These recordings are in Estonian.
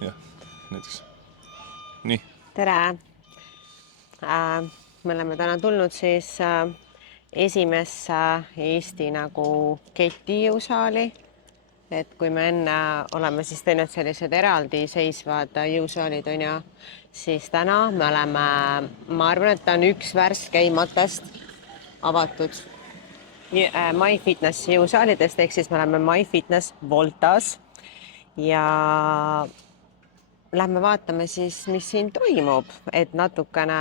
jah, näiteks. Nii. Tere! Me oleme täna tulnud siis esimesse Eesti nagu ketijõusaali. Et kui me enne oleme siis teinud sellised eraldi seisvad jõusaalid, on ju, siis täna me oleme, ma arvan, et ta on üks värskeimmatest avatud MyFitness jõusaalidest, ehk siis me oleme MyFitness Voltas ja lähme vaatame siis, mis siin toimub, et natukene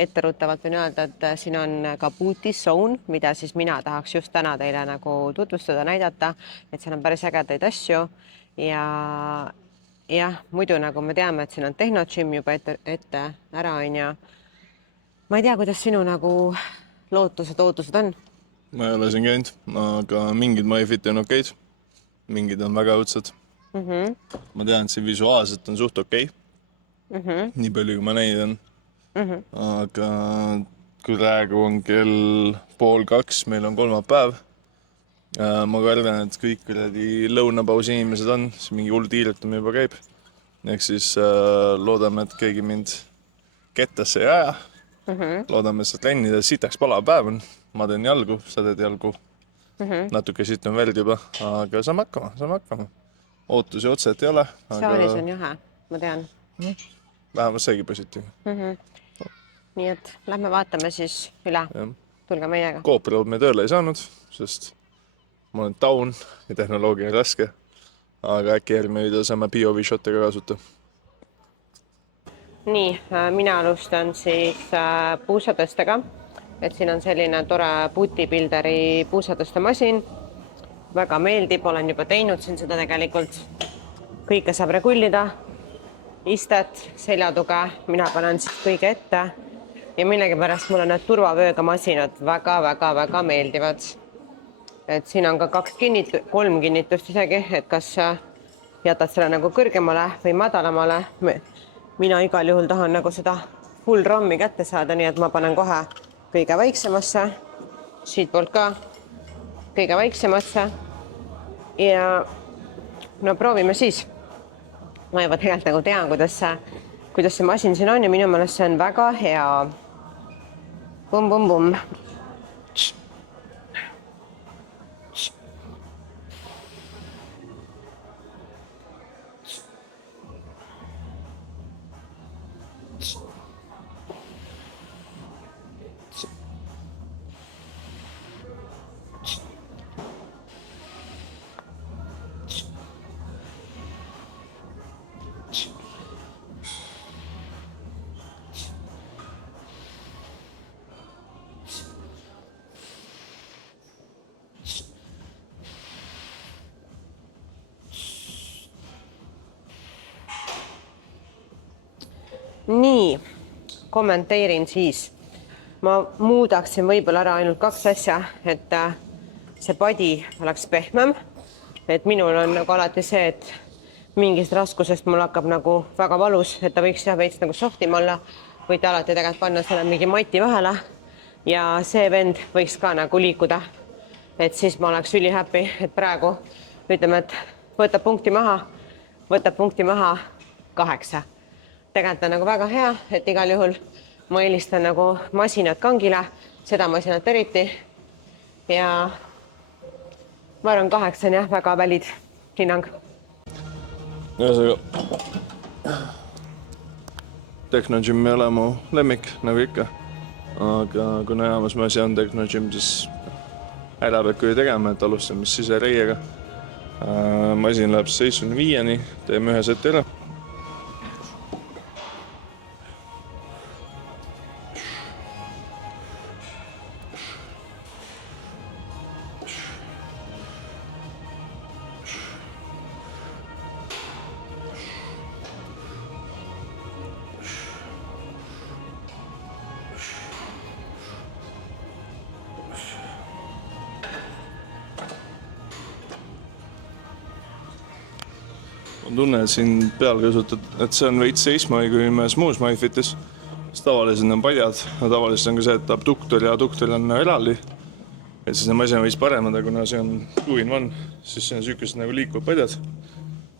etteruttavalt võin öelda, et siin on ka booty zone, mida siis mina tahaks just täna teile nagu tutvustada, näidata, et siin on päris ägedaid asju ja jah, muidu nagu me teame, et siin on tehnogym juba ette ära, on ju. Ma ei tea, kuidas sinu nagu ootused on? Ma ei ole siin käinud, aga mingid MyFiti on okeid, mingid on väga õudsed. Ma tean, et see visuaalselt on suht okei. Nii palju, kui ma näinud on. Aga kui praegu on kell 1:30, meil on kolmapäev. Ma kardan, et kõik lõunapausi inimesed on, siis mingi hull tiiretamine juba käib. Ehk siis loodame, et keegi mind kettasse ei aja. Loodame, et saad trennida, sitaks palav päev on. Ma teen jalgu, sa teed jalgu. Natuke siit on verd juba, aga saame hakkama. Ootusi otseselt ei ole. Saalis on jahe, ma tean. Vähemalt seegi positiivne. Nii et lähme vaatame siis üle. Tulge meiega. GoPro me tööle ei saanud, sest ma olen down ja tehnoloogia on raske. Aga äkki järgmine video saame POV shot'e ka kasuta. Nii, mina alustan siis puusatõstega. Et siin on selline tore bodybuilderi puusatõste masin. Väga meeldib, olen juba teinud siin seda tegelikult. Kõike saab regullida. Istet, seljatuge, mina panen siis kõige ette. Ja millegipärast mulle need turvavööga masinad väga meeldivad. Et siin on ka 3 kinnitust isegi, et kas jätad selle nagu kõrgemale või madalamale. Mina igal juhul tahan nagu seda full rammi kätte saada, nii et ma panen kohe kõige väiksemasse. Siit poolt ka kõige väiksemasse ja no proovime siis. Ma juba tegelikult nagu tean, kuidas see masin siin on ja minu meelest see on väga hea. Bum. Nii, kommenteerin siis. Ma muudaksin võib-olla ära ainult 2 asja, et see body oleks pehmem. Et minul on nagu alati see, et mingist raskusest mul hakkab nagu väga valus, et ta võiks veits nagu softim olla. Võite alati tegelikult panna selle mingi mati vahele ja see vend võiks ka nagu liikuda. Et siis ma oleks ülihappy, et praegu ütleme, et võtab punkti maha 8. Tegelikult on nagu väga hea, et igal juhul ma eelistan nagu masinat kangile, seda masinat eriti ja ma arvan 8 on jah, väga valid hinnang. Tehnogym ei ole mu lemmik, nagu ikka. Aga kuna jaamas ma asi on Tehnogym, siis ära peab küll tegema, et alustame sisereiega. Masin läheb 75-ni, teeme ühe seti ära. Ma tunnen, et siin peal kasutad, et see on veits seisma kui mõnes muus MyFitis. Tavaliselt on paljad, tavaliselt on ka see, et abduktor ja adduktor on eraldi. Et siis need masin on veits paremad, kuna see on 2-in-1, siis see on süükest nagu liikuvad paljad.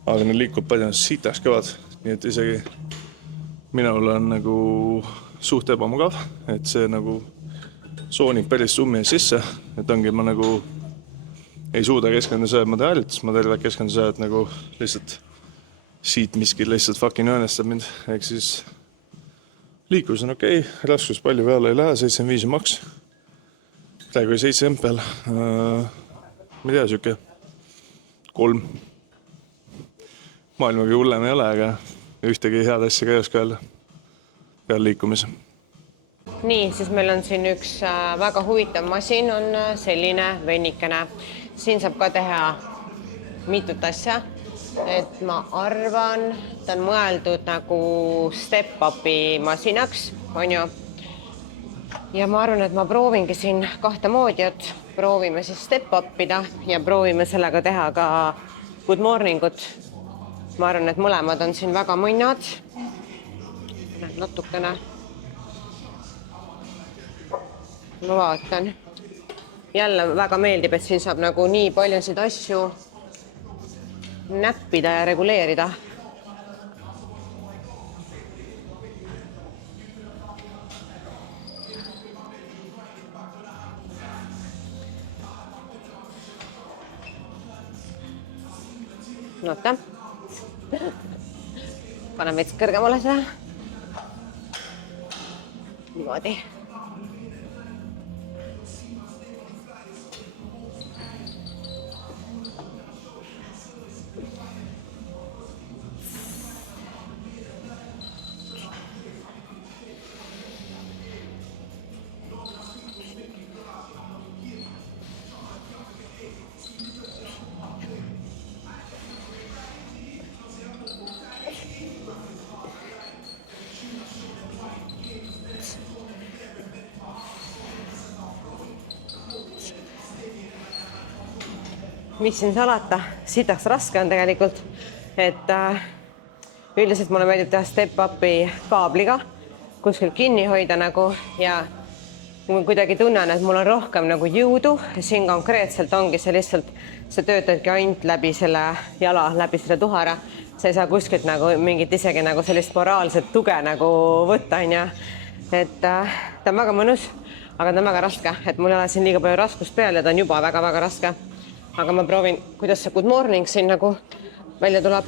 aga need liikub palju sitaks kõvad, nii et isegi minul on nagu suht ebamugav, et see nagu soonib päris summi sisse, et ongi ma nagu ei suuda keskenduda see, et ma teen hääletus, ma terve keskendun see, et nagu lihtsalt siit miski lihtsalt fucking õõnestab mind, ehk siis liiklus on okei, raskus palju peale ei lähe, 75 maks, praegu 7 peal, ma ei tea, siuke 3. Maailma kõige hullem ei ole, aga ühtegi head asja ka ei oska öelda peal liikumise. Nii, siis meil on siin üks väga huvitav masin, on selline vennikene. Siin saab ka teha mitut asja, et ma arvan, ta on mõeldud nagu step-upi masinaks, on ju. Ja ma arvan, et ma proovingi siin 2 moodi, et proovime siis step-upida ja proovime sellega teha ka good morningut. Ma arvan, et mõlemad on siin väga mõnnad. Natukene. Ma vaatan. Jälle väga meeldib, et siin saab nagu nii paljusid asju näppida ja reguleerida. Oota. Panen veits kõrgemale seda. Niimoodi. Mis siin salata, sitaks raske on tegelikult, et üldiselt mulle meeldib teha step-upi kaabliga, kuskil kinni hoida nagu ja ma kuidagi tunnen, et mul on rohkem nagu jõudu ja siin konkreetselt ongi see lihtsalt, sa töötadki ainult läbi selle jala, läbi selle tuhara, sa ei saa kuskilt nagu mingit isegi nagu sellist moraalset tuge nagu võtta, on ja. Et ta on väga mõnus, aga ta on väga raske, et mul ei ole siin liiga palju raskust peal ja ta on juba väga-väga raske. Aga ma proovin, kuidas see good morning siin nagu välja tuleb.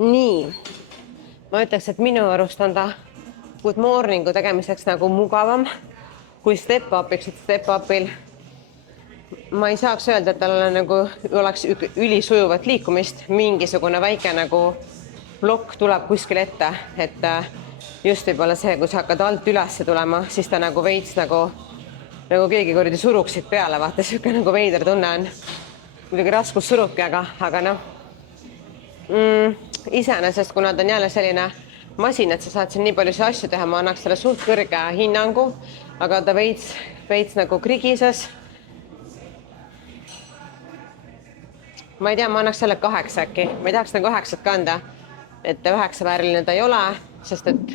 Nii, ma ütleks, et minu arust on ta good morningu tegemiseks nagu mugavam kui step-upiks, et step-upil ma ei saaks öelda, et tal nagu oleks ülisujuvat liikumist, mingisugune väike nagu plokk tuleb kuskil ette, et just võib-olla see, kui sa hakkad alt ülesse tulema, siis ta nagu veits nagu keegi kuradi suruksid peale, vaata, siuke nagu veider tunne on. Muidugi raskus surubki, aga noh, iseenesest, kuna ta on jälle selline masin, et sa saad siin nii palju asju teha, ma annaks selle suht kõrge hinnangu, aga ta veits nagu krigises. Ma ei tea, ma annaks selle 8 äkki. Ma ei tahaks nagu 9 kanda, et 9 vääriline ta ei ole, sest et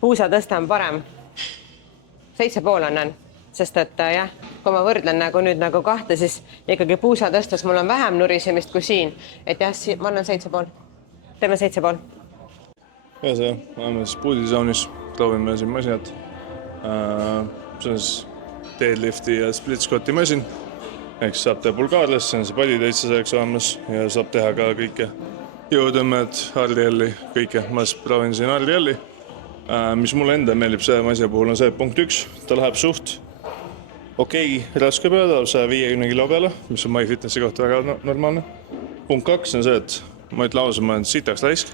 puusatõste on parem. 7,5 annan, sest et jah, kui ma võrdlen nagu nüüd nagu 2, siis ikkagi puusatõstes mul on vähem nurisemist kui siin. Et jah, ma annan 7,5. Teeme 7,5. Ja see, oleme siis puudisaunis, proovime siin masinat. See on siis deadlifti ja split squati masin. Ehk saab teha bulgaarles, see on see padi täitsa selleks olemas ja saab teha ka kõike jõutõmmed, RDL-i, kõike. Ma siis proovin siin RDL-i. Mis mulle enda meeldib see asja puhul on see, punkt 1, ta läheb suht okei, raske peale, ta 150 kilo peale, mis on MyFitnessi kohta väga normaalne. Punkt 2 on see, et ma ütlen ausalt, ma olen sitaks laisk.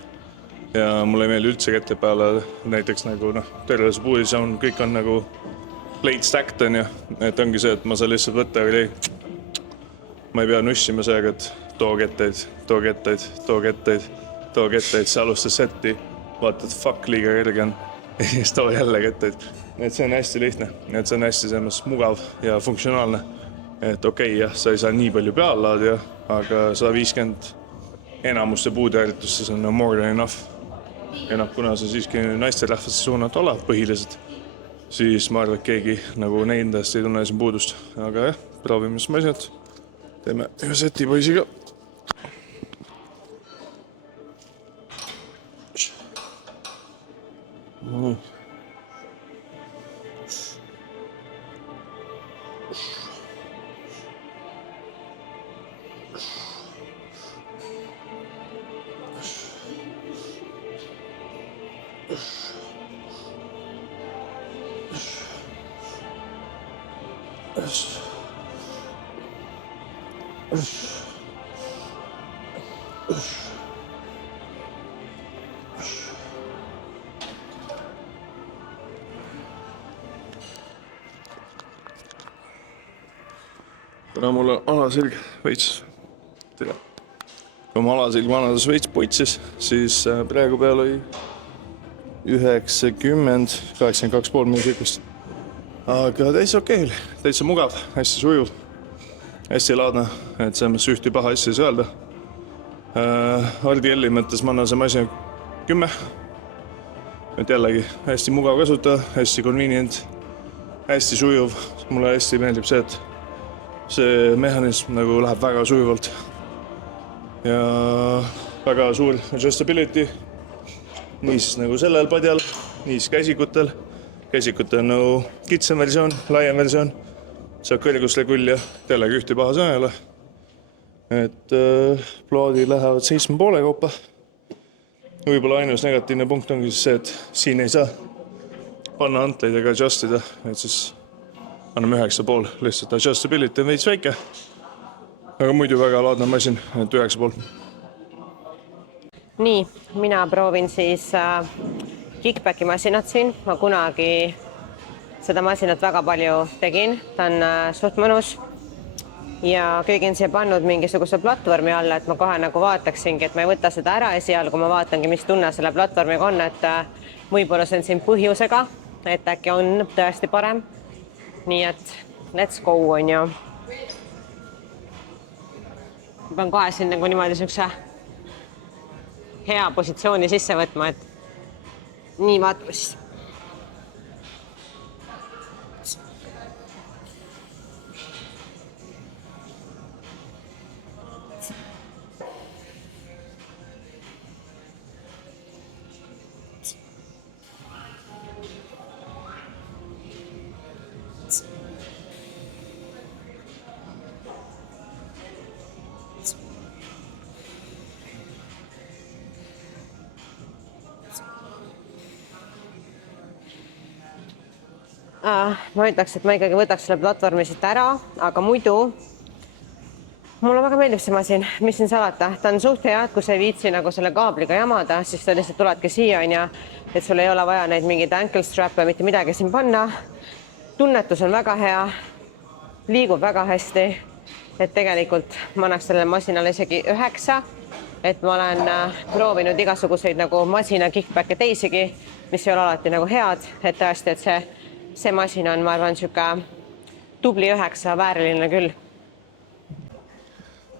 Ja mulle ei meeldi üldse kette peale, näiteks nagu terve see puudis on, kõik on nagu plate stacked on ja, et ongi see, et ma saan lihtsalt võtta või ma ei pea nussima seega, et too ketteid, see alustas setti, vaata, et fuck, liiga kerge on ja siis too jälle ketteid. Et see on hästi lihtne, et see on hästi selles mugav ja funktsionaalne et okei, jah, sa ei saa nii palju peale laadida, aga 150 enamuste puude harjutusse, see on more than enough. Ja kuna see siiski naisterahvaste suunat olev põhiliselt, siis ma arvan, et keegi nagu nendest ei tunne siin puudust. Aga jah, proovime siis masinat. Teeme ühe seti poisiga. Kuna mul on alaselg veits, kui ma alaselg vanades veits potsis, siis praegu peal oli 90, 82,5 mingisugust. Aga täitsa okei, täitsa mugav, hästi sujuv, hästi laadne, et selles mõttes ühti paha asja ei saa öelda. RDL-i mõttes ma annan see masin 10. Et jällegi hästi mugav kasutada, hästi convenient, hästi sujuv. Mulle hästi meeldib see, et see mehhanism nagu läheb väga sujuvalt ja väga suur adjustability nii siis nagu sellel padjal, nii siis käsikutel. Käsikutel on nagu kitsam versioon, laiem versioon, saab kõrgusle küll ja jällegi ühti paha sõna ei ole. Et plaadid lähevad 7,5 kaupa. Võib-olla ainus negatiivne punkt ongi siis see, et siin ei saa panna antleid ega adjustida, et siis anname 9,5, lihtsalt adjustability on veits väike, aga muidu väga laadne masin, et 9,5. Nii, mina proovin siis kickbacki masinat siin. Ma kunagi seda masinat väga palju tegin, ta on suht mõnus ja keegi on siia pannud mingisuguse platvormi alla, et ma kohe nagu vaataksingi, et ma ei võta seda ära esialgu, ma vaatangi, mis tunne selle platvormiga on, et võib-olla see on siin põhjusega, et äkki on tõesti parem. Nii et let's go on ju. Ma pean kohe siin nagu niimoodi sükse hea positsiooni sisse võtma, et nii vaatame siis. Ma ütleks, et ma ikkagi võtaks selle platvormi siit ära, aga muidu mulle väga meeldib see masin, mis siin salata. Ta on suht hea, et kui sa ei viitsi nagu selle kaabliga jamada, siis sa lihtsalt tuledki siia, et sul ei ole vaja neid mingeid ankle strap'e, mitte midagi siin panna. Tunnetus on väga hea, liigub väga hästi, et tegelikult ma annaks sellele masinale isegi 9, et ma olen proovinud igasuguseid nagu masina kickback'e teisigi, mis ei ole alati nagu head, et tõesti, et see masin on, ma arvan, siuke tubli 9 vääriline küll.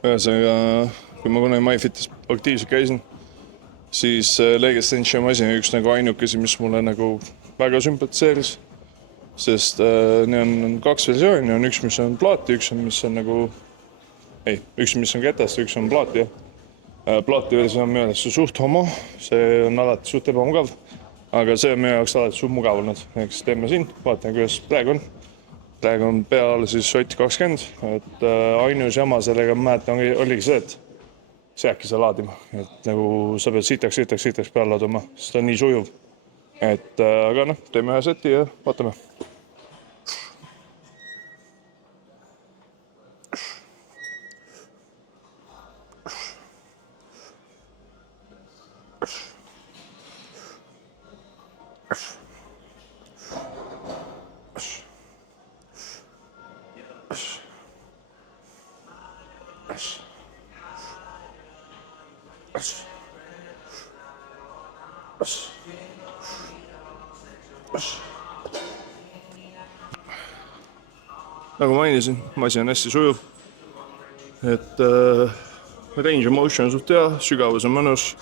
Ühesõnaga, kui ma kunagi MyFitis aktiivselt käisin, siis leg extension masin üks nagu ainukesi, mis mulle nagu väga sümpatiseeris, sest need on 2 versiooni, on üks, mis on plaati, üks, mis on nagu, üks, mis on ketast, üks on plaati. Plaati versioon on minu jaoks suht homo, see on alati suht ebamugav. Aga see on meie jaoks alati suht mugav olnud. Eks teeme siin, vaatame, kuidas praegu on. Praegu on peal siis Ott 20, et ainus jama sellega mäletan oligi see, et see äkki saa laadima. Et nagu sa pead sitaks peale laaduma, sest ta on nii sujuv. Et aga noh, teeme ühe seti ja vaatame. nagu mainisin, masin on hästi sujuv. Et range of motion on suht hea, sügavus on mõnus,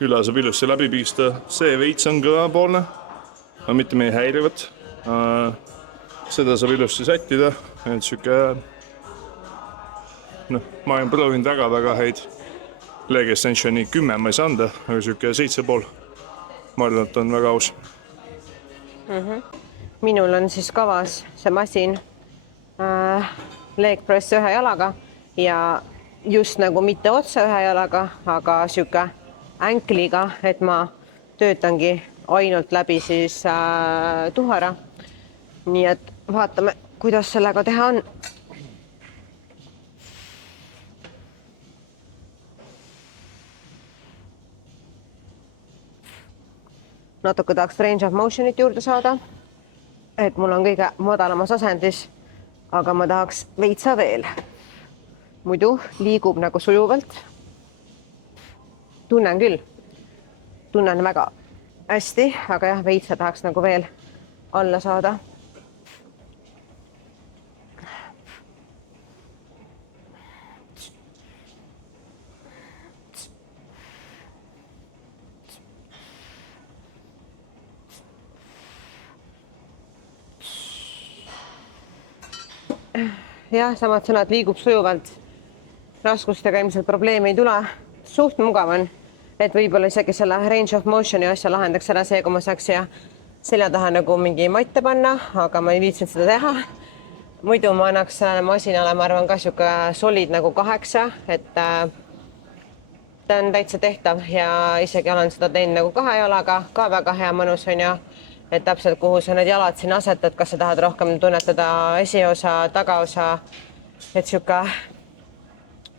üle saab ilusti läbi piista. See veits on kõvapoolne, aga mitte meie häirivat. Seda saab ilusti sättida, et siuke, ma olen proovinud väga häid leg extensioni 10 ma ei saa anda, aga siuke 7,5. Ma arvan, et on väga aus. Minul on siis kavas see masin leg press ühe jalaga ja just nagu mitte otse ühe jalaga, aga siuke ankliga, et ma töötangi ainult läbi siis tuhara. Nii et vaatame, kuidas sellega teha on. Natuke tahaks range of motionit juurde saada, et mul on kõige madalamas asendis, aga ma tahaks veitsa veel. Muidu liigub nagu sujuvalt. Tunnen küll, tunnen väga hästi, aga jah, veitsa tahaks nagu veel alla saada. Jah, samad sõnad, liigub sujuvalt. Raskustega ilmselt probleemi ei tule. Suht mugav on, et võib-olla isegi selle range of motioni asja lahendaks ära see, kui ma saaks siia selja taha nagu mingi matte panna, aga ma ei viitsinud seda teha. Muidu ma annaks sellele masinale, ma arvan, ka siuke solid nagu 8, et ta on täitsa tehtav ja isegi olen seda teinud nagu 2 jalaga, ka väga hea mõnus on ju. Et täpselt kuhu sa need jalad siin asetad, kas sa tahad rohkem tunnetada esiosa, tagaosa, et siuke,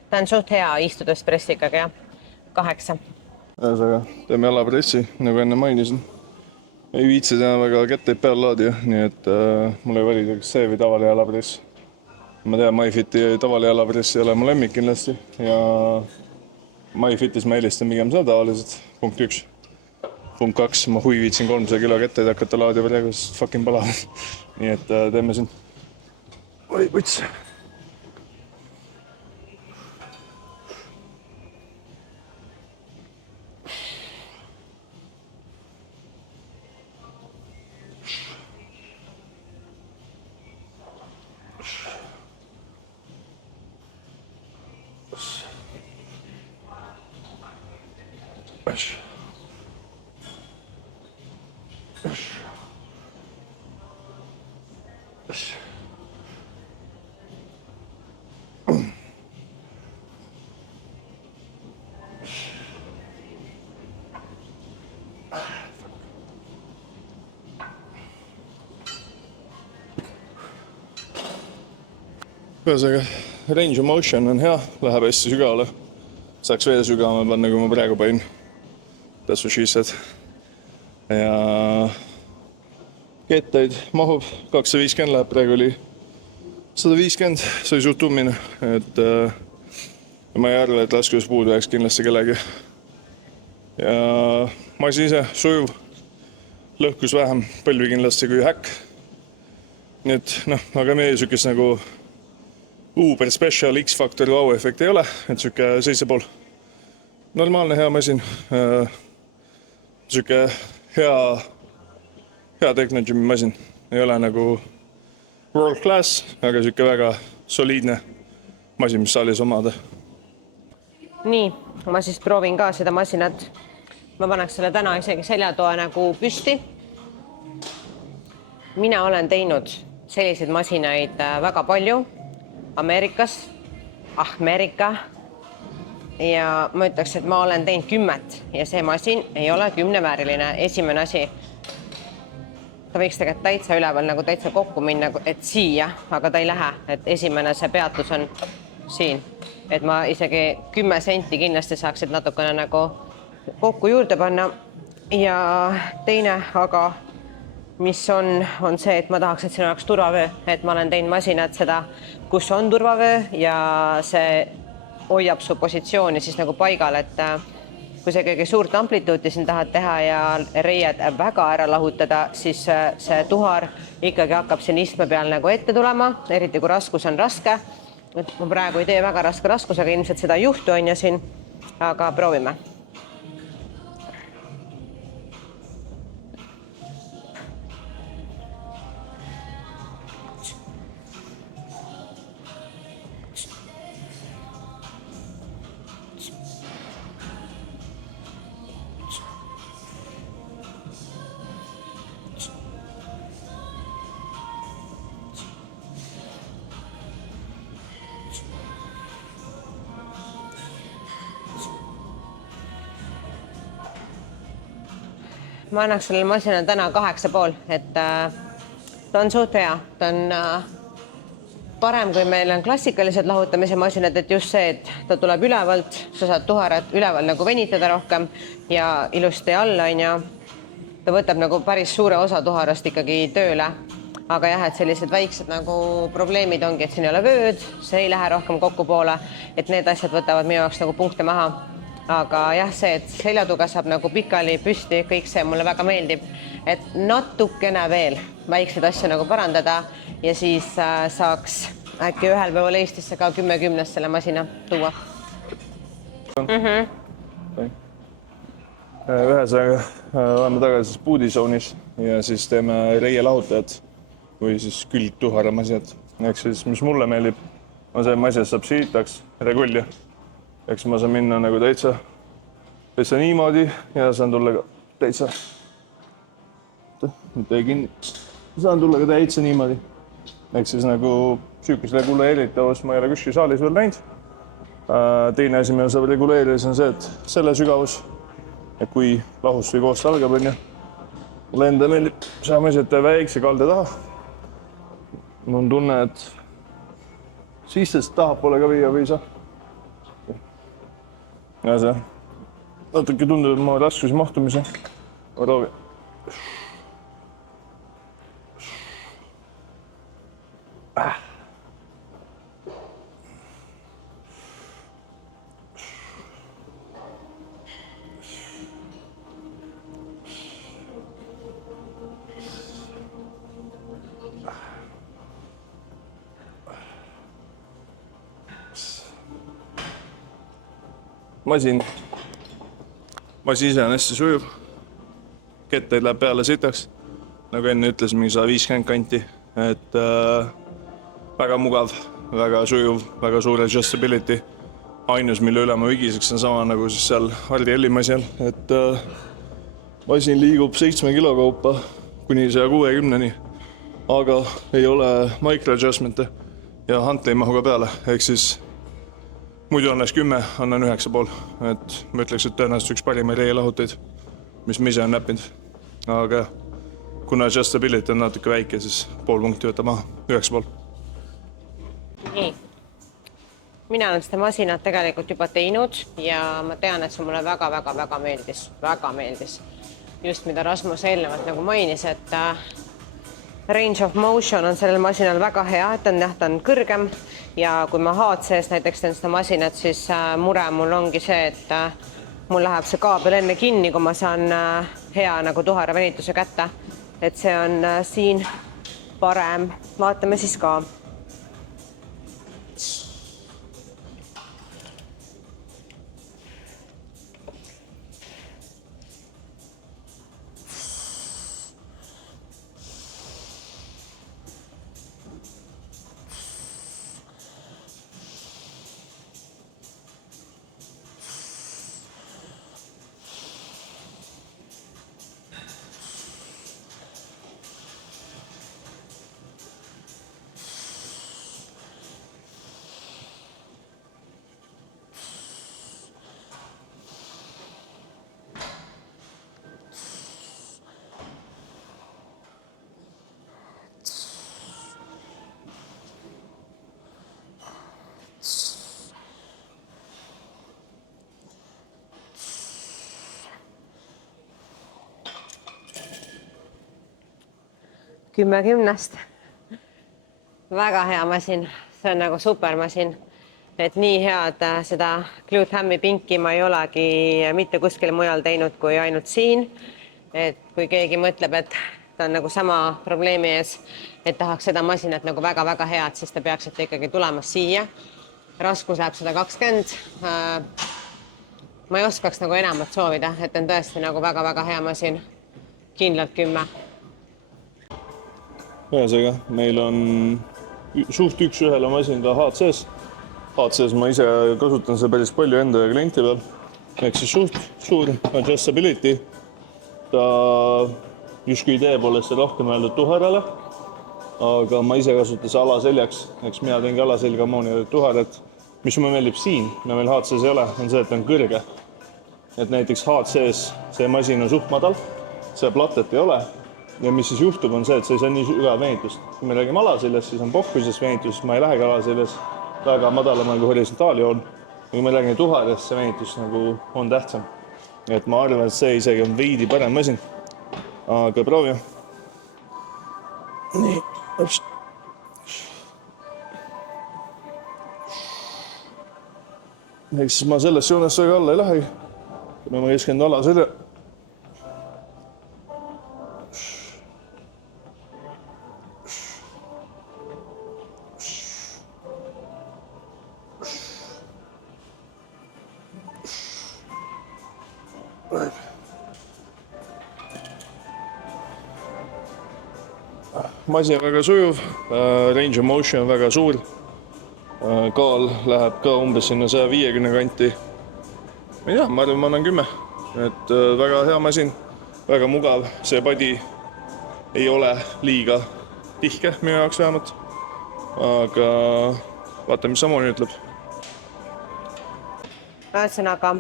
ta on suht hea istudes pressikaga, jah, 8. Ühesõnaga, teeme jalapressi, nagu enne mainisin. Ei viitsi teha väga kätteid peal laadija, nii et mul ei valida kas see või tavale jalapress. Ma tean, MyFiti tavale jalapress ei ole mu lemmik kindlasti ja MyFitis ma eelistan pigem seda tavaliselt, punkt 1. Punkt 2, ma hui viitsin 300 kilo kätteid hakata laadia praegu, sest fucking palav. Nii et teeme siin. Oi, puts. Ühesõnaga, range of motion on hea, läheb hästi sügavale. Saaks veel sügavama panna, kui ma praegu panin. That's what she said. Ja kettaid mahub, 250 läheb, praegu oli 150, see oli suht tummine. Et ma ei arva, et laskuspuudu jääks kindlasti kellegi. Ja masin ise sujuv, lõhkus vähem, põlvi kindlasti kui häkk. Nii et aga meie sükest nagu Uber Special X-Factor wow efekt ei ole, et siuke 7,5. Normaalne hea masin. Siuke hea Technogemi masin. Ei ole nagu world class, aga siuke väga soliidne masin, mis saalis omada. Nii, ma siis proovin ka seda masinat. Ma paneks selle täna isegi seljatoa nagu püsti. Mina olen teinud selliseid masinaid väga palju. Ameerikas, ja ma ütleks, et ma olen teinud 10 ja see masin ei ole 10 vääriline. Esimene asi, ta võiks tegelikult täitsa üleval nagu täitsa kokku minna, et siia, aga ta ei lähe, et esimene see peatus on siin, et ma isegi 10 senti kindlasti saaksid natukene nagu kokku juurde panna. Ja teine, aga mis on see, et ma tahaks, et siin oleks turvavöö, et ma olen teinud masinat seda, kus on turvavöö ja see hoiab su positsiooni siis nagu paigal, et kui sa ikkagi suurt amplituuti siin tahad teha ja reied väga ära lahutada, siis see tuhar ikkagi hakkab siin istme peal nagu ette tulema, eriti kui raskus on raske. Et ma praegu ei tee väga raske raskusega, ilmselt seda ei juhtu on ju siin, aga proovime. Ma annaks sellele masinale täna 8,5, et ta on suht hea. Ta on parem, kui meil on klassikalised lahutamise masinad, et just see, et ta tuleb ülevalt, sa saad tuharat üleval nagu venitada rohkem ja ilusti alla, on ju. Ta võtab nagu päris suure osa tuharast ikkagi tööle. Aga jah, et sellised väiksed nagu probleemid ongi, et siin ei ole vööd, see ei lähe rohkem kokkupoole, et need asjad võtavad minu jaoks nagu punkte maha. Aga jah, see, et seljatuge saab nagu pikali püsti, kõik see mulle väga meeldib, et natukene veel väikseid asju nagu parandada ja siis saaks äkki ühel päeval Eestisse ka 10-10 selle masina tuua. Ühesõnaga oleme tagasi puudisoonis ja siis teeme reielahutajad või siis külgtuharamasinad. Eks siis, mis mulle meeldib, on see masin saab siitaks regulli. Eks ma saan minna nagu täitsa niimoodi ja saan tulla ka täitsa, saan tulla ka täitsa niimoodi. Eks siis nagu süükes reguleeritavus ma ei ole kuskil saalis veel näinud. Teine asi, mida saab reguleerida, on see, et selle sügavus, et kui lahus või koos algab, on ju. Mulle enda meeldib saame asjata väikse kalde taha. Mul on tunne, et siistest tahab pole ka viia või ei saa. Ja see natuke tundub, et ma raskusi mahtumise. Proovi. Masin ise on hästi sujuv. Ketteid läheb peale sitaks. Nagu enne ütles, mingi 150 kanti. Et väga mugav, väga sujuv, väga suur adjustability. Ainus, mille üle ma vigiseks, on sama nagu siis seal Hardi Ellimäe seal. Et masin liigub 7 kilo kaupa kuni 160-ni. Aga ei ole micro adjustmente ja hantli ei mahu ka peale. Ehk siis muidu on 10, annan 9,5. Et ma ütleks, et tõenäoliselt üks parimaid reielahuteid, mis ma ise on näppinud. Aga kuna adjustability on natuke väike, siis pool punkti võtta maha, 9,5. Nii. Mina olen seda masinat tegelikult juba teinud ja ma tean, et see mulle väga meeldis. Väga meeldis. Just mida Rasmus eelnevalt nagu mainis, et range of motion on sellel masinal väga hea, et ta on kõrgem ja kui ma HC-s näiteks teen seda masinat, siis mure mul ongi see, et mul läheb see kaabel enne kinni, kui ma saan hea nagu tuhara venituse kätte. Et see on siin parem. Vaatame siis ka. Kümme kümnest. Väga hea masin. See on nagu supermasin. et nii head seda glute ham'i pinki ma ei olegi mitte kuskil mujal teinud kui ainult siin. Et kui keegi mõtleb, et ta on nagu sama probleemi ees, et tahaks seda masinat nagu väga-väga head, siis te peaksite ikkagi tulema siia. Raskus läheb 120. Ma ei oskaks nagu enamat soovida, et on tõesti nagu väga-väga hea masin. Kindlalt 10. Ühesõnaga, meil on suht üks-ühele masin ka HC-s. HC-s ma ise kasutan seda päris palju enda ja klienti peal. Ehk siis suht suur adjustability. Ta justkui idee poolest rohkem öeldud tuharale, aga ma ise kasutan see alaseljaks. Eks mina teengi alaselga mooni tuharat. Mis mulle meeldib siin, mida meil HC-s ei ole, on see, et on kõrge. Et näiteks HC-s see masin on suht madal, see platet ei ole. Ja mis siis juhtub, on see, et see ei saa nii sügav venitust. Kui me räägime alaseljas, siis on pohkuses venitus, ma ei lähegi alaseljas väga madalama kui horisontaali on. Kui me räägime tuharest, see venitus nagu on tähtsam. Et ma arvan, et see isegi on veidi parem masin. Aga proovime. Nii, ups. Ehk siis ma sellest joonest väga alla ei lähegi. Kui ma keskend alaselja. Masin väga sujuv, range of motion on väga suur, kaal läheb ka umbes sinna 150 kanti. Ma ei tea, ma arvan, ma annan 10. Et väga hea masin, väga mugav, see padi ei ole liiga tihke minu jaoks vähemalt, aga vaata, mis Samoni ütleb. Ühesõnaga,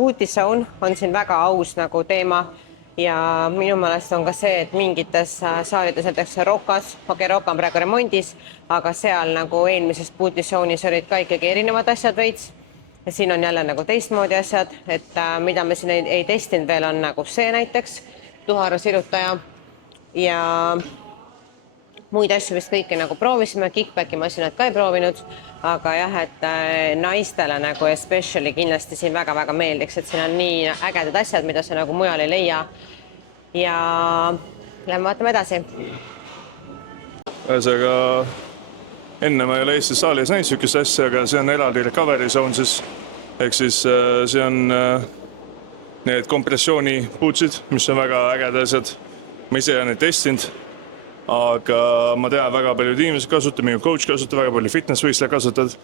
booty zone on siin väga aus nagu teema. Ja minu meelest on ka see, et mingites saalides näiteks Rokas, Roka on praegu remondis, aga seal nagu eelmises booty zone'is olid ka ikkagi erinevad asjad veits. Ja siin on jälle nagu teistmoodi asjad, et mida me siin ei testinud veel on nagu see näiteks, tuhara sirutaja ja muid asju vist kõiki nagu proovisime, kickbacki masinad ka ei proovinud, aga jah, et naistele nagu especially kindlasti siin väga-väga meeldiks, et siin on nii ägedad asjad, mida sa nagu mujal ei leia. Ja lähme vaatame edasi. Ühesõnaga, enne ma ei ole Eestis saalis näinud sükest asja, aga see on eraldi recovery zone siis. Ehk siis see on need kompressiooni bootsid, mis on väga ägedad asjad. Ma ise olen neid testinud. Aga ma tean, väga paljud inimesed kasutab, minu coach kasutab, väga palju fitness-võistlejad kasutavad.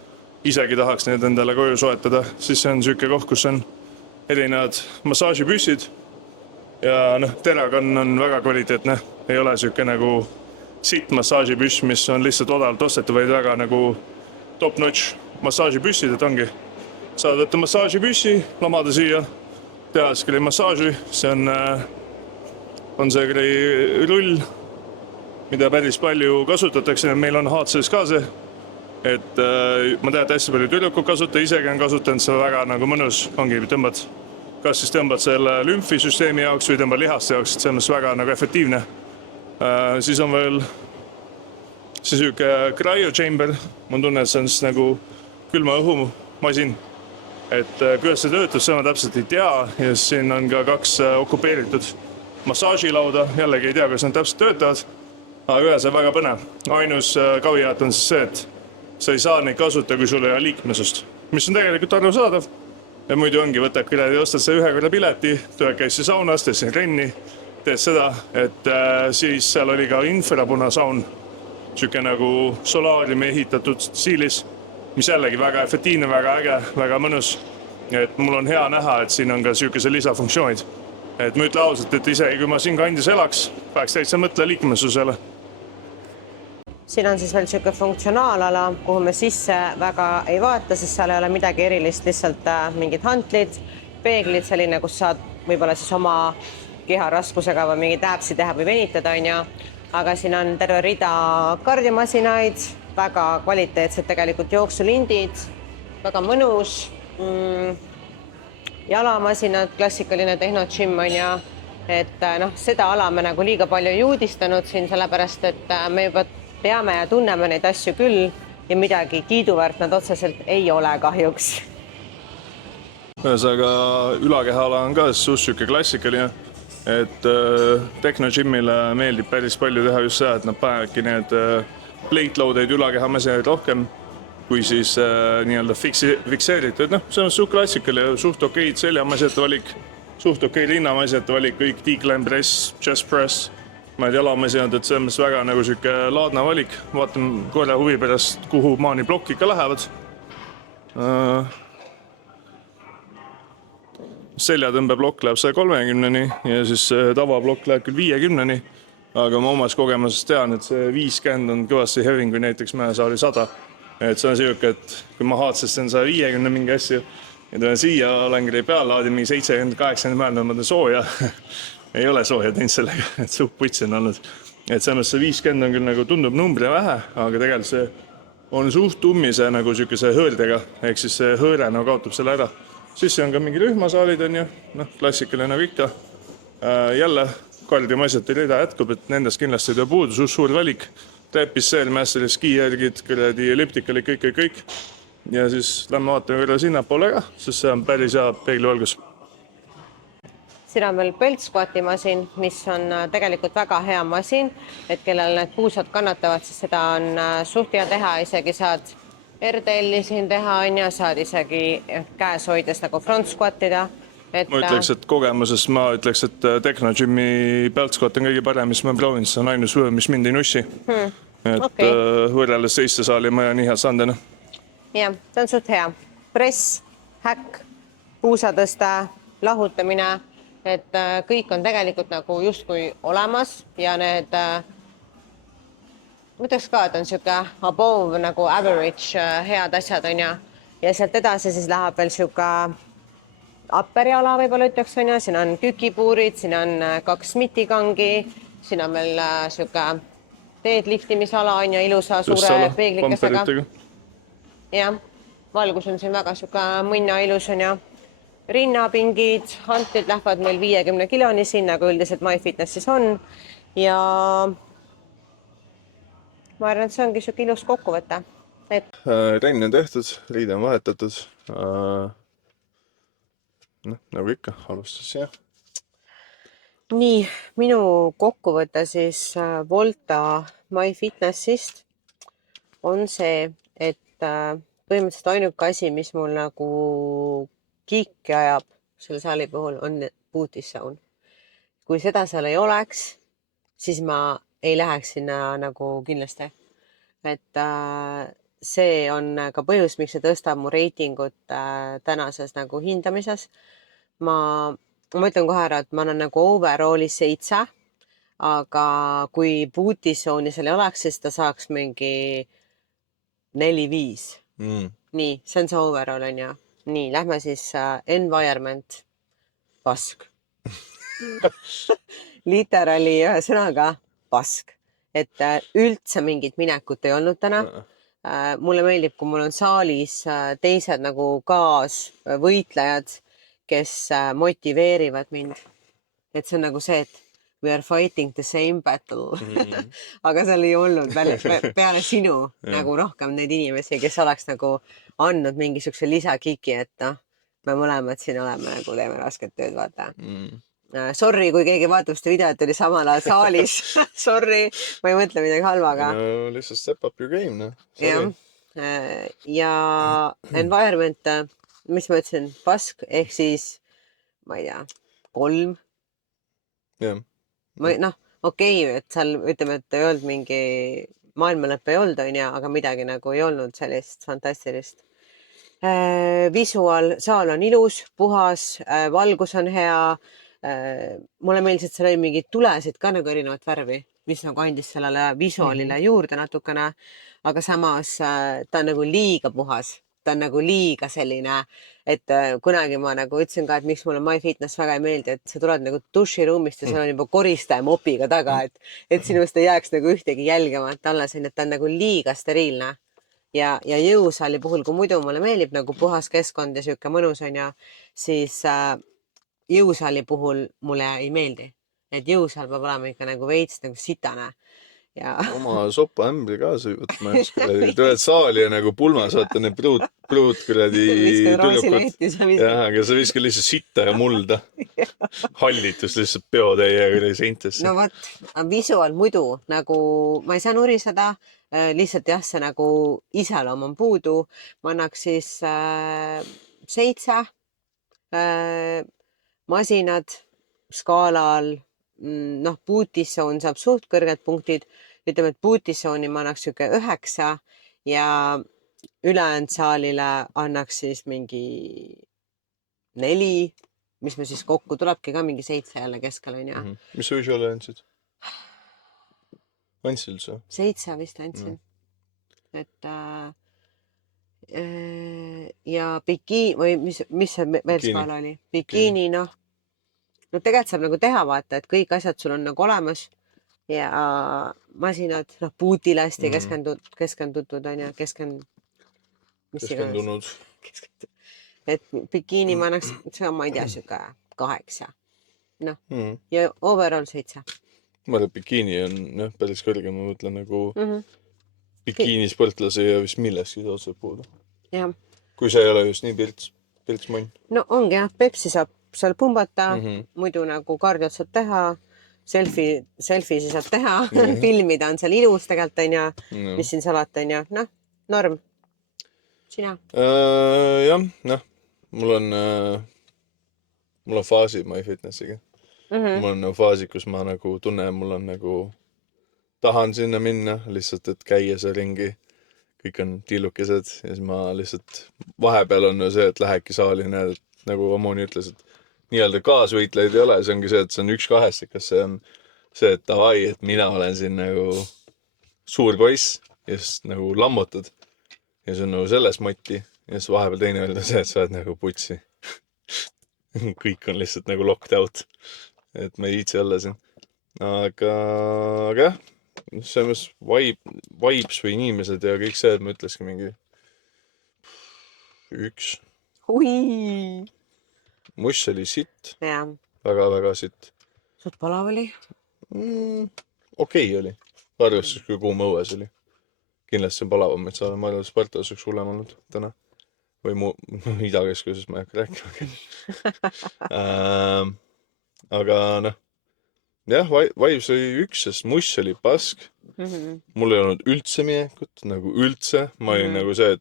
Isegi tahaks need endale koju soetada, siis see on süüke koht, kus on erinevad massaažipüssid. Ja terakann on väga kvaliteetne, ei ole süüke nagu sitt massaažipüss, mis on lihtsalt odavalt ostetud, vaid väga nagu top-notch massaažipüssid, et ongi. Saad võtta massaažipüssi, lamada siia, teha skri massaaži, see on see rull, mida päris palju kasutatakse, meil on HC-s ka see, et ma tean, et hästi palju tüdrukud kasuta, isegi on kasutanud see väga nagu mõnus, ongi tõmbad, kas siis tõmbad selle lümfisüsteemi jaoks või tõmbad lihaste jaoks, et see on väga nagu efektiivne. Siis on veel see süüke cryo chamber, ma tunnen, et see on siis nagu külma õhu masin, et kuidas see töötab, see ma täpselt ei tea ja siin on ka 2 okupeeritud massaažilauda, jällegi ei tea, kas nad täpselt töötavad. Aga ühes on väga põnev. Ainus kaviat on siis see, et sa ei saa neid kasutada, kui sul ei ole liikmesust, mis on tegelikult arusaadav. Ja muidu ongi, võtad kuradi, ostad see 1 korra pileti, käis see saunas, teed siin renni, teed seda, et siis seal oli ka infrapunasaun, süüke nagu solaariumi ehitatud stiilis, mis jällegi väga efektiivne, väga äge, väga mõnus. Et mul on hea näha, et siin on ka süükese lisafunktsioonid. Et ma ütle ausalt, et isegi kui ma siin kandis elaks, peaks täitsa mõtle liikmesusele. Siin on siis veel selline funktsionaalala, kuhu me sisse väga ei vaata, sest seal ei ole midagi erilist, lihtsalt mingid hantlid, peeglid, selline, kus saad võib-olla siis oma keha raskusega või mingi täpsi teha või venitada, on ju. Aga siin on terve rida kardiomasinaid, väga kvaliteetsed tegelikult jooksulindid, väga mõnus, jalamasinad, klassikaline tehnogym on ju. Et seda ala me nagu liiga palju ei uudistanud siin, sellepärast, et me juba teame ja tunneme neid asju küll, ja midagi kiiduväärt nad otseselt ei ole kahjuks. Ühesõnaga, ülakehala on ka suht siuke klassikaline, et Technogymile meeldib päris palju teha just seda, et nad panevadki need plate load'eid ülakehamasinaid rohkem kui siis nii-öelda fikseeritud. See on suht klassikaline, suht okeid seljamasinate valik, suht okeid rinnamasinate valik, kõik decline press, chest press, jalamasinad, et see on väga nagu siuke laadne valik. Vaatan korra huvi pärast, kuhu maani plokk ikka lähevad. Seljatõmbeplokk läheb 130-ni ja siis tavaplokk läheb küll 50-ni, aga ma omas kogemusest tean, et see 50 on kõvasti heving kui näiteks Mäesaari 100. Et see on siuke, et kui ma haatsestan 150 mingi asju ja tulen siia, olen küll peal, laadin mingi 70-80 määrda, ma teen sooja. Ei ole sooja teinud sellega, et suht putsi on olnud. Et selles see 50 on küll nagu tundub numbri vähe, aga tegelikult see on suht tummise nagu siukese hõõrdega, ehk siis see hõõre nagu kaotab selle ära. Siis on ka mingi rühmasaalid on ju, klassikaline nagu ikka. Jälle kardiomasjate rida jätkub, et nendest kindlasti ei tule puudu, suur valik. Trepis seel, mässeli, skijärgid, kuradi elliptikali, kõik. Ja siis lähme vaatame võrra sinnapoole ka, sest see on päris hea peeglivalgus. Siin on veel belt squati masin, mis on tegelikult väga hea masin, et kellel need puusad kannatavad, siis seda on suht hea teha, isegi saad RDL-i siin teha, saad isegi käes hoides nagu front squatida. Ma ütleks, et kogemusest ma ütleks, et Technogymi belt squat on kõige parem, mis ma proovin, see on ainus võõr, mis mind ei nussi. Et võrreldes teiste saali ma olen nii head saanud. Jah, see on suht hea. Press, häkk, puusatõste, lahutamine, et kõik on tegelikult nagu justkui olemas ja need mõtleks ka, et on siuke above nagu average head asjad on ja sealt edasi siis läheb veel siuke upperiala võib-olla ütleks on ja siin on kükipuurid, siin on 2 smitikangi, siin on veel siuke deadliftimisala on ja ilusa suure peeglikesega. Jah, valgus on siin väga siuke mõnna ilus on ja rinnapingid, hantid lähevad meil 50 kiloni siin, nagu üldiselt MyFitnessis on ja ma arvan, et see ongi siuke ilus kokkuvõte. Trenn on tehtud, riide on vahetatud. Nagu ikka, alustas jah. Nii, minu kokkuvõte siis Volta MyFitnessist on see, et põhimõtteliselt ainuke asi, mis mul nagu kiiki ajab selle saali puhul, on booties zone. Kui seda seal ei oleks, siis ma ei läheks sinna nagu kindlasti. Et see on ka põhjus, miks see tõstab mu reitingut tänases nagu hindamises. Ma ütlen kohe ära, et ma olen nagu overalli 7, aga kui booty zone'i seal ei oleks, siis ta saaks mingi 4-5. Nii, see on see overall on ju. Nii, lähme siis environment. Pask. Literally ühe sõnaga pask. Et üldse mingit minekut ei olnud täna. Mulle meeldib, kui mul on saalis teised nagu kaasvõitlejad, kes motiveerivad mind. Et see on nagu see, et we are fighting the same battle. Aga seal ei olnud peale sinu nagu rohkem neid inimesi, kes oleks nagu andnud mingisuguse lisakiki, et me mõlemad siin oleme nagu teeme rasket tööd, vaata. Sorry, kui keegi vaatab seda videot, oli samal ajal saalis. Sorry, ma ei mõtle midagi halvaga. No, lihtsalt step up your game, no. Ja environment, mis ma ütlesin, pask, ehk siis, ma ei tea, 3. Jah. Okei, et seal ütleme, et ei olnud mingi maailmalõpp ei olnud, aga midagi nagu ei olnud sellist fantastilist. Visuaal, saal on ilus, puhas, valgus on hea. Mulle meeldis, et seal oli mingid tulesid ka nagu erinevat värvi, mis nagu andis sellele visuaalile juurde natukene, aga samas ta on nagu liiga puhas, ta on nagu liiga selline, et kunagi ma nagu ütlesin ka, et miks mulle MyFitness väga ei meeldi, et sa tuled nagu duširuumist ja seal on juba koristaja mopiga taga, et sinust ei jääks nagu ühtegi jälgemata alla siin, et ta on nagu liiga steriilne. Ja jõusaali puhul, kui muidu mulle meeldib nagu puhas keskkond ja siuke mõnus on ja siis jõusaali puhul mulle ei meeldi, et jõusaal peab olema ikka nagu veits nagu sitane ja oma sopaämbri kaasa võtma, eks kuradi. Tuled saali ja nagu pulmas, vaata need pruut kuradi viskad tüdrukud. roosileeti, sa viskad. Jah, aga sa viskad lihtsalt sitta ja mulda. Hallitus lihtsalt peotäie kuradi seintesse. no vot, visuaal muidu nagu ma ei saa nuriseda, lihtsalt jah, see nagu iseloom on puudu. Ma annaks siis 7 masinad skaalal, noh, Bootisone saab suht kõrged punktid, ütleme, et Bootisone'i ma annaks siuke 9 ja ülejäänud saalile annaks siis mingi 4, mis me siis kokku tulebki ka mingi 7 jälle keskel onju. Mis sa visuaali andsid? Andsid üldse? 7 vist andsin. Et ja bikini või mis see veel skaala oli? Bikini, noh. No tegelikult saab nagu teha, vaata, et kõik asjad sul on nagu olemas ja masinad, noh, puutile hästi keskendutud on ju, Keskendunud. Et bikini ma annaks, see on, ma ei tea, siuke 8. Noh, ja overall 7. Ma arvan, et bikini on päris kõrge, ma mõtlen nagu bikiinisportlase ja vist millestki otseselt puudu. Jah. Kui see ei ole just nii pirts munn. No ongi jah, Pepsi saab seal pumbata, muidu nagu kardiot saab teha, selfie saab teha, filmida on seal ilus tegelikult on ju, mis siin salata on ju, noh, norm. Sina? Jah, noh, mul on faasid MyFitnessiga. Mul on faasid, kus ma nagu tunnen, mul on nagu tahan sinna minna, lihtsalt, et käia see ringi. Kõik on tillukesed ja siis ma lihtsalt vahepeal on see, et lähedki saali, näed, et nagu Amoni ütles, et nii-öelda kaasvõitleid ei ole, see ongi see, et see on 1-2, kas see on see, et davai, et mina olen siin nagu suur poiss ja siis nagu lammutad ja see on nagu selles moti ja siis vahepeal teine öelda see, et sa oled nagu putsi. Kõik on lihtsalt nagu locked out, et ma ei viitsi olla siin. Aga jah, selles vibes või inimesed ja kõik see, et ma ütleski mingi 1. Ui! Muss oli sitt. Jaa. Väga-väga sitt. Suht palav oli? Okei oli. Arvestus, kui kuum õues oli. Kindlasti on palavamaid saada. Ma arvan, et Spartas üks hullem olnud täna. Või idakeskuses ma ei hakka rääkima. Aga noh. Jah, vibes oli 1, sest muss oli pask. Mul ei olnud üldse minekut. Nagu üldse. Ma olin nagu see,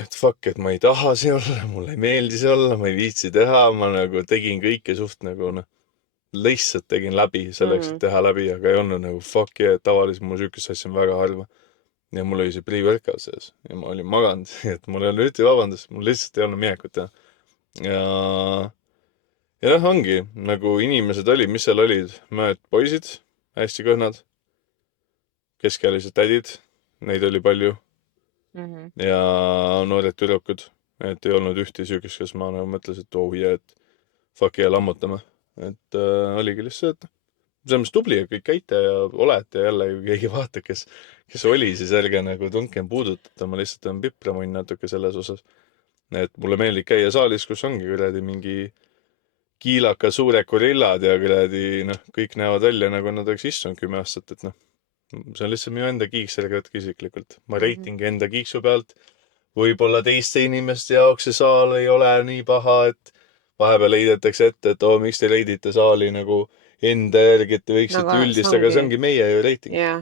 et fuck, et ma ei taha siin olla, mulle ei meeldi see olla, ma ei viitsi teha, ma nagu tegin kõike suht nagu lihtsalt tegin läbi selleks, et teha läbi, aga ei olnud nagu fuck yeah, tavaliselt mul sükest asja on väga harva. Ja mul oli see pre-workout sees ja ma olin maganud, et mul ei olnud üldse vabandust, mul lihtsalt ei olnud minekut teha. Ja noh, ongi, nagu inimesed olid, mis seal olid, mõned poisid, hästi kõhnad, keskealised tädid, neid oli palju. Ja noored tüdrukud, et ei olnud ühti süükest, kes ma nagu mõtlesin, et oh yeah, et fuck yeah, lammutame. Et oligi lihtsalt, et selles tubli, et kõik käite ja olete jälle, kui keegi vaatab, kes oli, siis ärge nagu tunken puudutada, ma lihtsalt on pipramunn natuke selles osas. Et mulle meeldib käia saalis, kus ongi kuradi mingi kiilaka suured gorillad ja kuradi, noh, kõik näevad välja, nagu nad oleks istunud 10 aastat, et noh. See on lihtsalt minu enda kiiks selle kõtki isiklikult. Ma reitingi enda kiiksu pealt. Võib-olla teiste inimeste jaoks see saal ei ole nii paha, et vahepeal heidetakse ette, et miks te reidite saali nagu enda järgi, et te võiksite üldist, aga see ongi meie reiting. Jaa,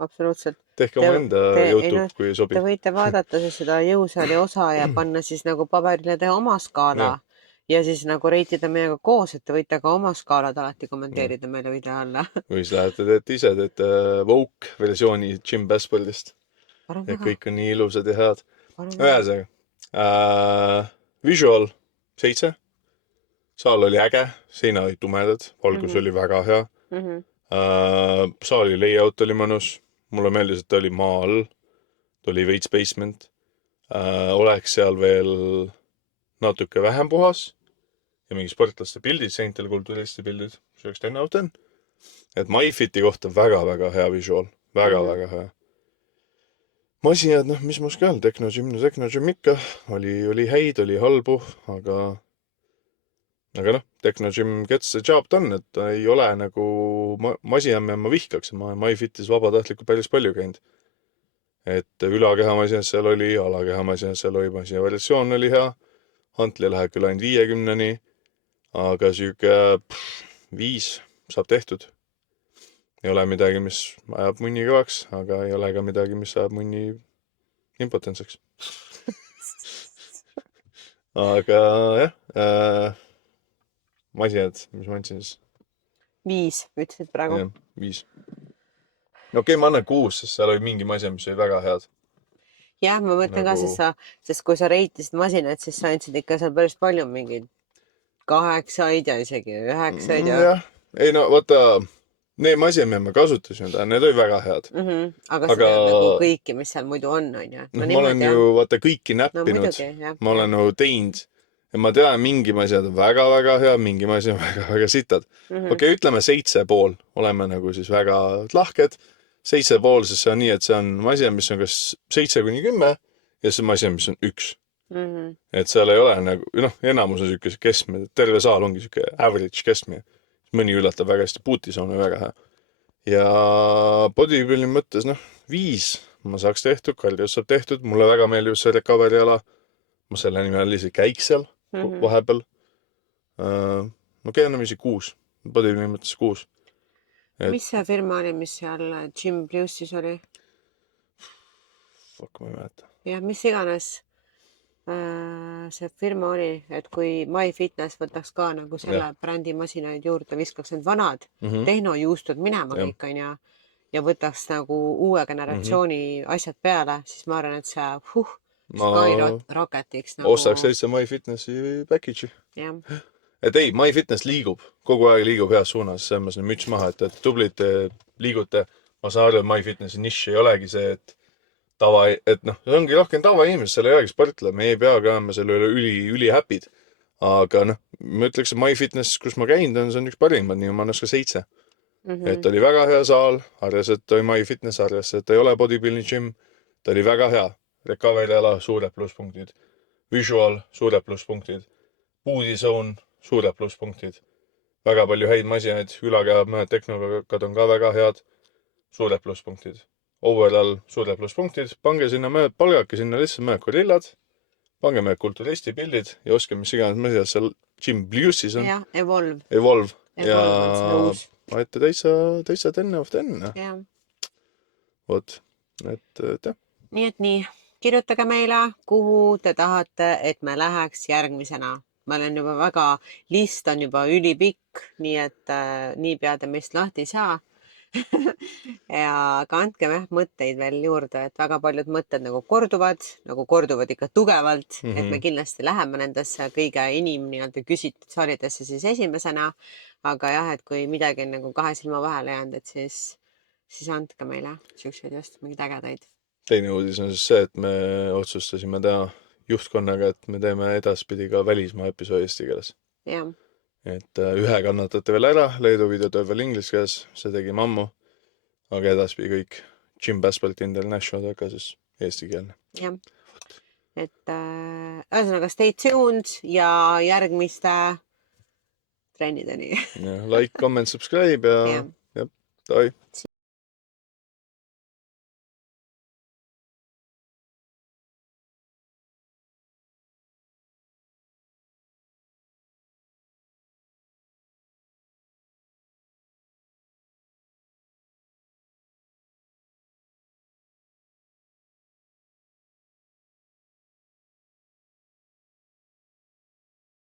absoluutselt. Tehke oma enda YouTube, kui sobib. Te võite vaadata seda jõusaali osa ja panna siis nagu paberile teha oma skaala. Ja siis nagu reitida meiega koos, et te võite ka oma skaalad alati kommenteerida meile video alla. Või siis lähete teete ise, teete woke versiooni Jim Basfordist. Ja kõik on nii ilusad ja head. Ühesõnaga, visual 7. Saal oli äge, seina olid tumedad, valgus oli väga hea. Saali layout oli mõnus. Mulle meeldis, et ta oli maa all. Ta oli veits basement. Oleks seal veel natuke vähem puhas. Ja mingi sportlaste pildid, seintel kulturisti pildid. See oleks 10 out of 10. Et MyFiti kohta väga-väga hea visual. Väga-väga hea. Masinad, noh, mis ma oskan öelda, Techno Gym ikka. Oli häid, oli halbu, aga aga noh, Techno Gym gets the job done, et ta ei ole nagu masinamme ma vihkaks, ma olen MyFitis vabatahtlikult päris palju käinud. Et ülakehamasinas seal oli, alakehamasinas seal oli, masina versioon oli hea, hantli läheb küll ainult 50-ni, aga sihuke 5 saab tehtud. Ei ole midagi, mis ajab munni kõvaks, aga ei ole ka midagi, mis ajab munni impotentseks. Aga jah, masinad, mis ma andsin siis? 5 ütlesid praegu. Jah, 5. Okei, ma annan 6, sest seal oli mingi masin, mis oli väga head. Jah, ma mõtlen ka, sest kui sa reitisid masinat, siis sa andsid ikka seal päris palju mingeid 8 ja isegi 9 ja. Jah, ei no vaata, need masinad, mida ma kasutasin, need olid väga head. Aga sa tead nagu kõiki, mis seal muidu on ju. Ma olen ju vaata kõiki näppinud, ma olen nagu teinud ja ma tean, mingi masinad on väga-väga hea, mingi masinad on väga-väga sitad. Okei, ütleme 7,5, oleme nagu siis väga lahked. 7,5, sest see on nii, et see on masin, mis on kas 7-10 ja see masin, mis on 1. Et seal ei ole nagu, noh, enamus on siukese keskmine, terve saal ongi siuke average keskmine. Mõni üllatab väga hästi, puutis on väga hea. Ja bodybuilding mõttes, 5 ma saaks tehtud, kardios saab tehtud, mulle väga meeldib see recovery ala. Ma selle nimel lihtsalt käiks seal vahepeal. Okei, anname isi 6, bodybuilding mõttes 6. Mis see firma oli, mis seal Gym Plussis oli? Fuck, ma ei mäleta. Jah, mis iganes see firma oli, et kui MyFitness võtaks ka nagu selle brändi masinaid juurde, viskaks need vanad tehnojuustud minema kõik on ja võtaks nagu uue generatsiooni asjad peale, siis ma arvan, et see skyrocketiks nagu. Ostaks sellise MyFitnessi package'i. Jah. Et ei, MyFitness liigub, kogu aeg liigub heas suunas, selles mõttes müts maha, et tublid liigute. Ma saan aru, et MyFitnessi nišš ei olegi see, et see ongi rohkem tavainimesed, seal ei olegi sportla, me ei pea ka olema selle üli happy'd. Aga ma ütleks, et MyFitness, kus ma käinud on, see on üks parimad, nii ma annas ka 7. Et oli väga hea saal, arves, et oli MyFitness, arves, et ei ole bodybuilding gym, ta oli väga hea. Recovery ala, suured plusspunktid. Visual, suured plusspunktid. Booty zone, suured plusspunktid. Väga palju häid masinaid, ülakeha mõned tehnokad on ka väga head. Suured plusspunktid. Overall suured plusspunktid. Pange sinna palgake sinna lihtsalt mõned gorillad. Pange mõned kulturisti pildid ja oske, mis iganes masinad seal Gym Plussis on. Jah, Evolve. Ja ma ette täitsa 10 of 10. Jah. Vot, et jah. Nii et nii, kirjutage meile, kuhu te tahate, et me läheks järgmisena. Ma olen juba väga, list on juba ülipikk, nii et nii peade meist lahti ei saa. Ja ka andke mõtteid veel juurde, et väga paljud mõtted nagu korduvad ikka tugevalt, et me kindlasti läheme nendesse kõige nii-öelda küsitud salidesse siis esimesena. Aga jah, et kui midagi on nagu 2 silma vahele jäänud, et siis andke meile siukseid just mingid ägedaid. Teine uudis on siis see, et me otsustasime teha juhtkonnaga, et me teeme edaspidi ka välismaa episoodi eesti keeles. Jah. Et ühe kannatate veel ära, Leedu video tuleb veel inglis keeles, see tegime ammu. Aga edaspidi kõik Gym Passport International ka siis eesti keelne. Jah. Et ühesõnaga stay tuned ja järgmiste trennideni. Like, comment, subscribe ja davai.